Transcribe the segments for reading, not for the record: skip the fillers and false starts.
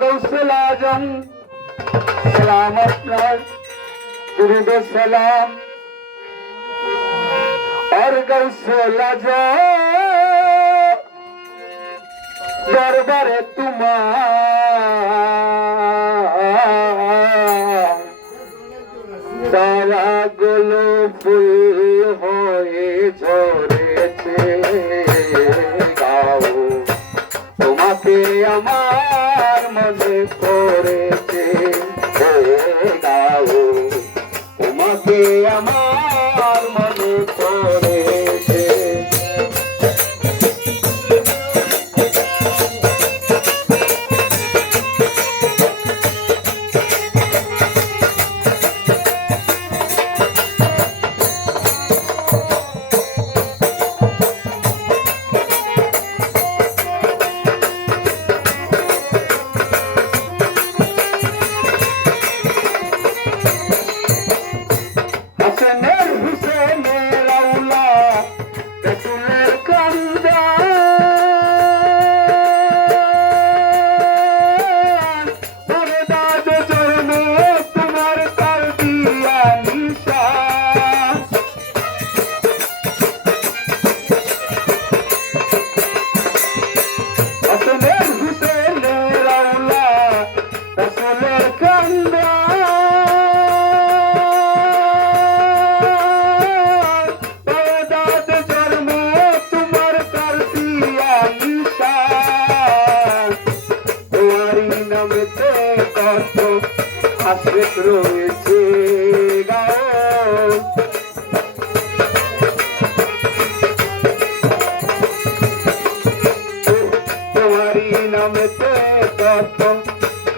गौसल आजम सलाम আপনার दुरूद सलाम और गौसल आजम दरबारे তোমার তারা গুলো ফুল হয়ে ঝরেছে গাও তোমাকে আমার মনে পড়েছে গাও তোমাকে আমার মনে পড়েছে আশ্রিত রয়েছে গাও তোমারই নামেতে কত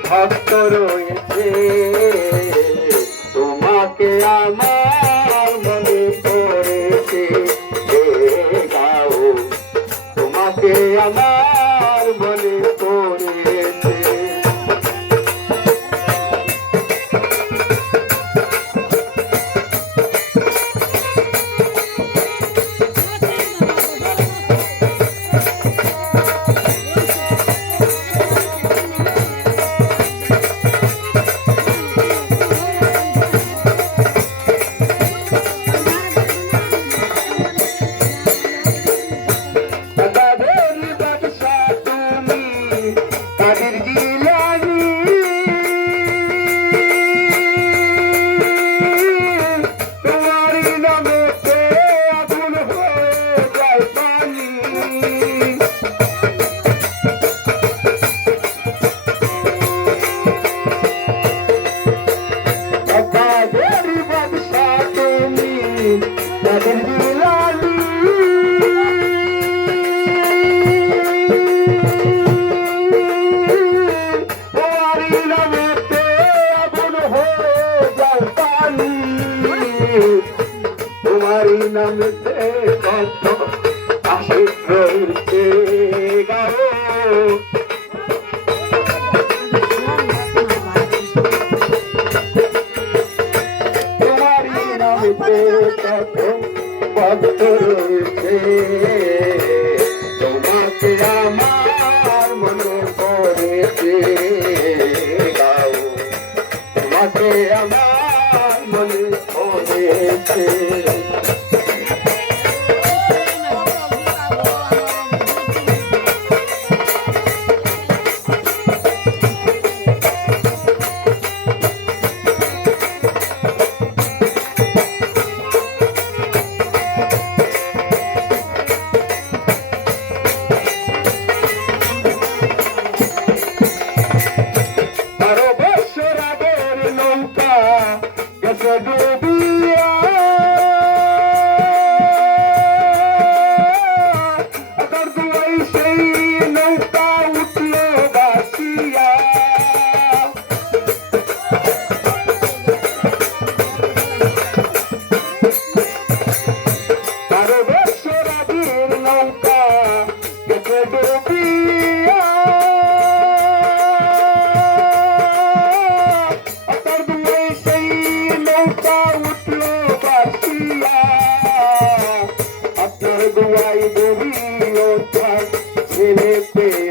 ভক্ত রয়েছে তোমাকে আমার মনে পড়েছে গাও তোমাকে আমার মনে পড়েছে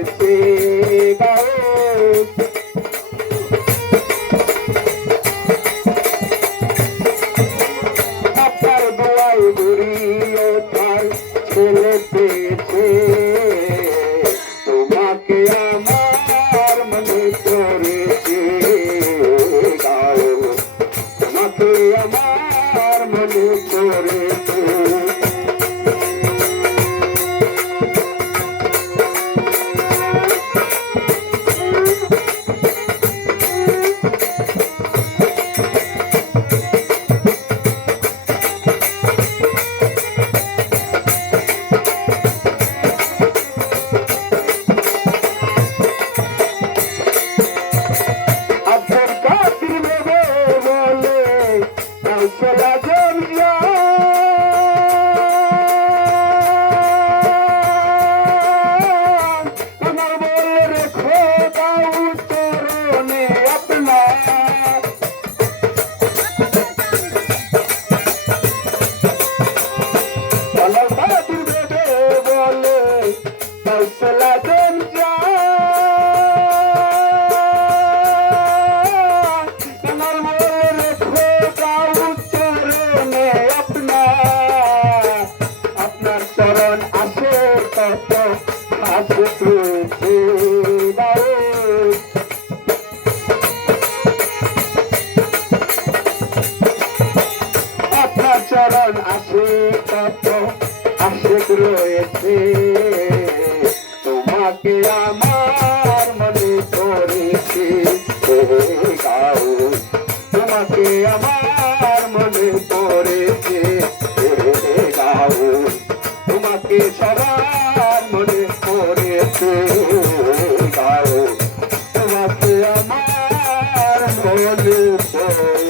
রয়েছে গাও আপনার দোয়াই বুড়ি ওঠার ছেলে পেয়েছে তোমাকে আমার মনে করেছে গাও তোমাকে আমার মনে করেছে আপনার চরণ আসে কত আশেক রয়েছে তোমাকে আমার মনে করেছে গাও তোমাকে আমার মনে পড়েছে গাও তোমাকে সবার মনে পড়েছে গাও তোমাকে আমার মনে পড়ে